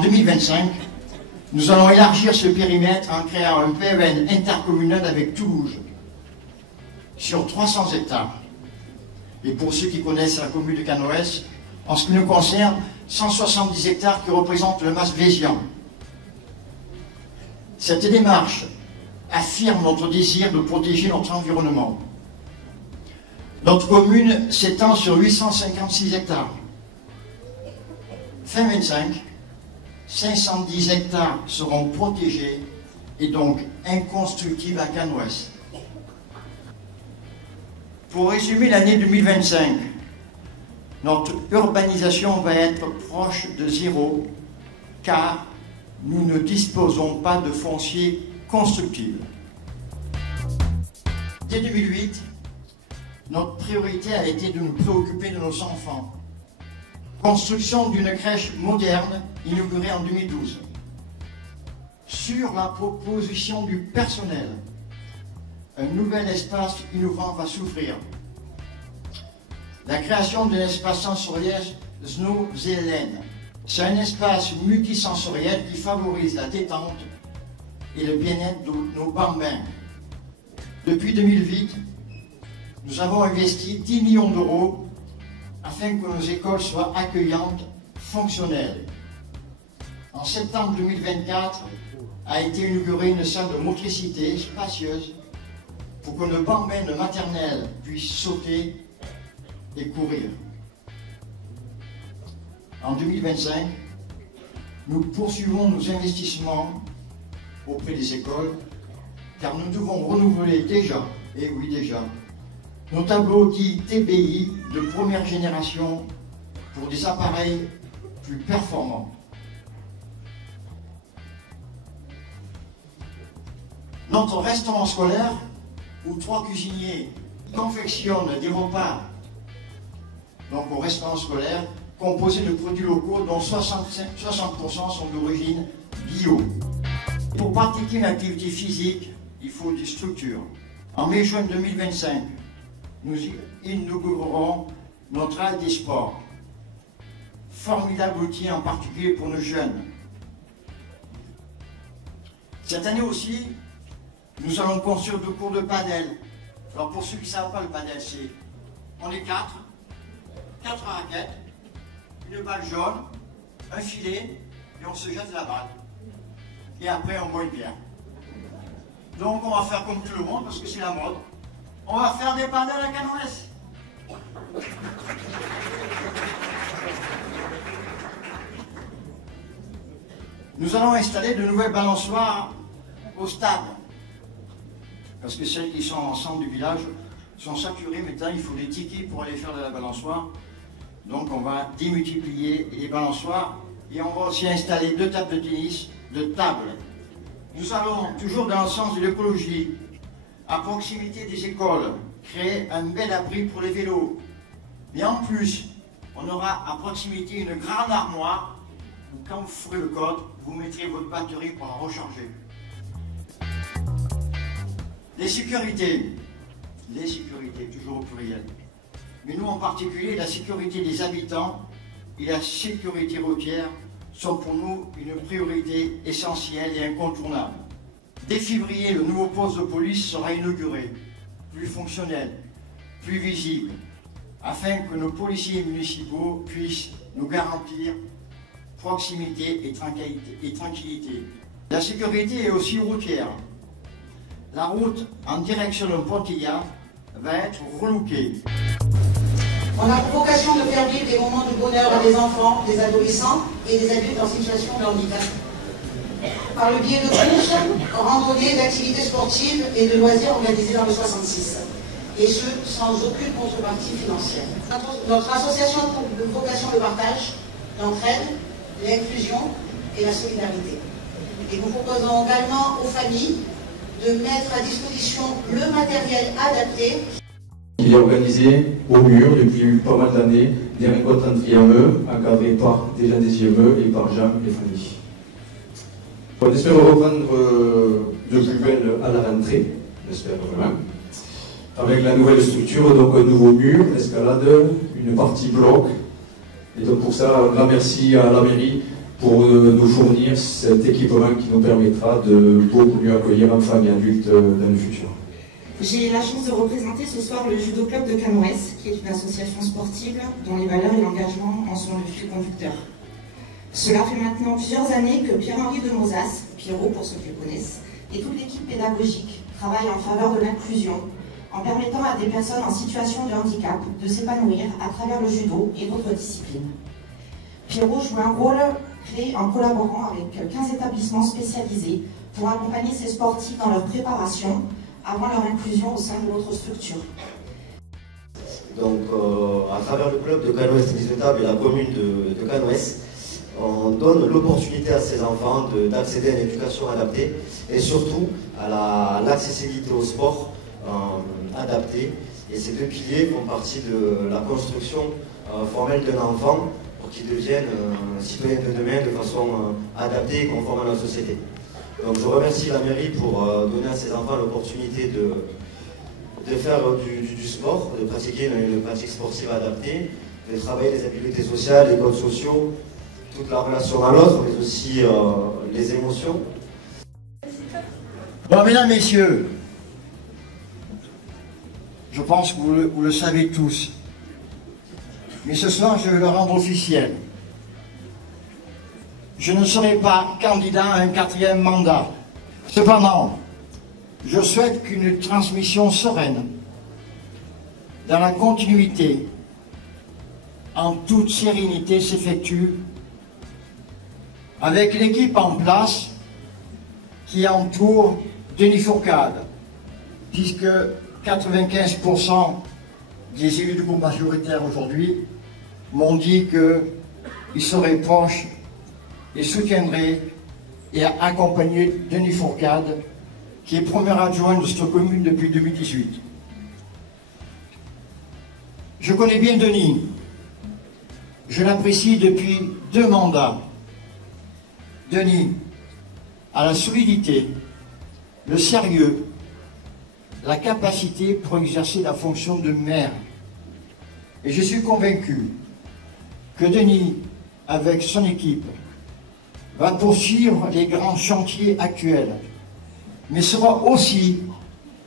en 2025, nous allons élargir ce périmètre en créant un PEN intercommunal avec Toulouse sur 300 hectares. Et pour ceux qui connaissent la commune de Canoës, en ce qui nous concerne, 170 hectares qui représentent le mas vésien. Cette démarche affirme notre désir de protéger notre environnement. Notre commune s'étend sur 856 hectares. Fin 25, 510 hectares seront protégés et donc inconstructibles à Canoës. Pour résumer l'année 2025, notre urbanisation va être proche de zéro car nous ne disposons pas de foncier constructible. Dès 2008, notre priorité a été de nous préoccuper de nos enfants. Construction d'une crèche moderne inaugurée en 2012. Sur la proposition du personnel, un nouvel espace innovant va s'ouvrir. La création d'un espace sensoriel Snow ZLN. C'est un espace multisensoriel qui favorise la détente et le bien-être de nos bambins. Depuis 2008, nous avons investi 10 millions d'euros afin que nos écoles soient accueillantes, fonctionnelles. En septembre 2024, a été inaugurée une salle de motricité spacieuse pour que nos bambins de maternelle puissent sauter et courir. En 2025, nous poursuivons nos investissements auprès des écoles, car nous devons renouveler déjà, et oui déjà, nos tableaux dits TBI de première génération pour des appareils plus performants. Notre restaurant scolaire, où 3 cuisiniers confectionnent des repas donc au restaurant scolaire, composés de produits locaux dont 60% sont d'origine bio. Pour pratiquer une activité physique, il faut des structures. En mai-juin 2025, nous inaugurerons notre halle des sports. Formidable outil en particulier pour nos jeunes. Cette année aussi, nous allons construire 2 cours de padel. Alors pour ceux qui ne savent pas le padel, c'est on est 4 raquettes, une balle jaune, un filet, et on se jette la balle. Et après on boit une bière. Donc on va faire comme tout le monde parce que c'est la mode. On va faire des padels à Canoës. Nous allons installer de nouvelles balançoires au stade. Parce que celles qui sont en centre du village sont saturées. Maintenant, il faut des tickets pour aller faire de la balançoire. Donc, on va démultiplier les balançoires. Et on va aussi installer 2 tables de tennis, de table. Nous allons, toujours dans le sens de l'écologie, à proximité des écoles, créer un bel abri pour les vélos. Mais en plus, on aura à proximité une grande armoire où, quand vous ferez le code, vous mettrez votre batterie pour la recharger. Les sécurités, toujours au pluriel. Mais nous en particulier, la sécurité des habitants et la sécurité routière sont pour nous une priorité essentielle et incontournable. Dès février, le nouveau poste de police sera inauguré, plus fonctionnel, plus visible, afin que nos policiers municipaux puissent nous garantir proximité et tranquillité. La sécurité est aussi routière. La route en direction de Pontillas va être relookée. On a pour vocation de faire vivre des moments de bonheur à des enfants, des adolescents et des adultes en situation de handicap. Par le biais de courses, randonnées, d'activités sportives et de loisirs organisés dans le 66. Et ce, sans aucune contrepartie financière. Notre association a pour vocation le partage, l'entraide, l'inclusion et la solidarité. Et nous proposons également aux familles de mettre à disposition le matériel adapté. Il est organisé au mur depuis pas mal d'années, des rencontres entre IME, encadrées par déjà des IME et par Jean et Fanny. On espère reprendre de plus belle à la rentrée, j'espère vraiment. Avec la nouvelle structure, donc un nouveau mur, escalade, une partie bloc. Et donc pour ça, un grand merci à la mairie pour nous fournir cet équipement qui nous permettra de beaucoup mieux accueillir enfants et adultes dans le futur. J'ai la chance de représenter ce soir le Judo Club de Canoës, qui est une association sportive dont les valeurs et l'engagement en sont le fil conducteur. Cela fait maintenant plusieurs années que Pierre-Henri de Mozas, Pierrot pour ceux qui le connaissent, et toute l'équipe pédagogique travaillent en faveur de l'inclusion, en permettant à des personnes en situation de handicap de s'épanouir à travers le judo et d'autres disciplines. Pierrot joue un rôle clé en collaborant avec 15 établissements spécialisés pour accompagner ces sportifs dans leur préparation avant leur inclusion au sein de notre structure. Donc, à travers le club de Canoës Tennis-de-Table et la commune de Canoës, on donne l'opportunité à ces enfants d'accéder à une éducation adaptée et surtout à l'accessibilité au sport adapté. Et ces deux piliers font partie de la construction formelle d'un enfant pour qu'il devienne un citoyen de demain de façon adaptée et conforme à la société. Donc je remercie la mairie pour donner à ces enfants l'opportunité de faire du sport, de pratiquer une pratique sportive adaptée, de travailler les habiletés sociales, les codes sociaux, toute la relation à l'autre, mais aussi les émotions. Bon, mesdames, messieurs, je pense que vous le savez tous, mais ce soir je vais le rendre officiel. Je ne serai pas candidat à un 4e mandat. Cependant, je souhaite qu'une transmission sereine, dans la continuité, en toute sérénité s'effectue, avec l'équipe en place qui entoure Denis Fourcade, puisque 95% des élus du groupe majoritaire aujourd'hui m'ont dit qu'ils seraient proches et soutiendraient et accompagner Denis Fourcade, qui est premier adjoint de cette commune depuis 2018. Je connais bien Denis, je l'apprécie depuis 2 mandats. Denis a la solidité, le sérieux, la capacité pour exercer la fonction de maire. Et je suis convaincu que Denis, avec son équipe, va poursuivre les grands chantiers actuels, mais saura aussi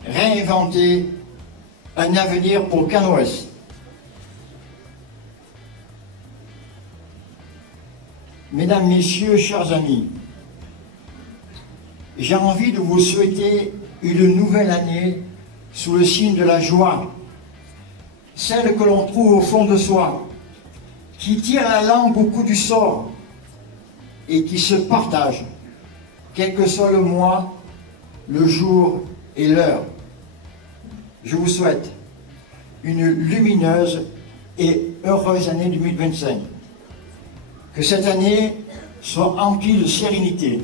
réinventer un avenir pour Canoës. Mesdames, Messieurs, chers amis, j'ai envie de vous souhaiter une nouvelle année sous le signe de la joie, celle que l'on trouve au fond de soi, qui tire la langue au bout du sort et qui se partage, quel que soit le mois, le jour et l'heure. Je vous souhaite une lumineuse et heureuse année 2025. Que cette année soit emplie de sérénité.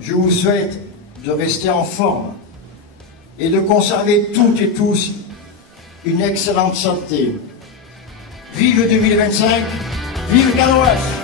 Je vous souhaite de rester en forme et de conserver toutes et tous une excellente santé. Vive 2025, vive Canoës!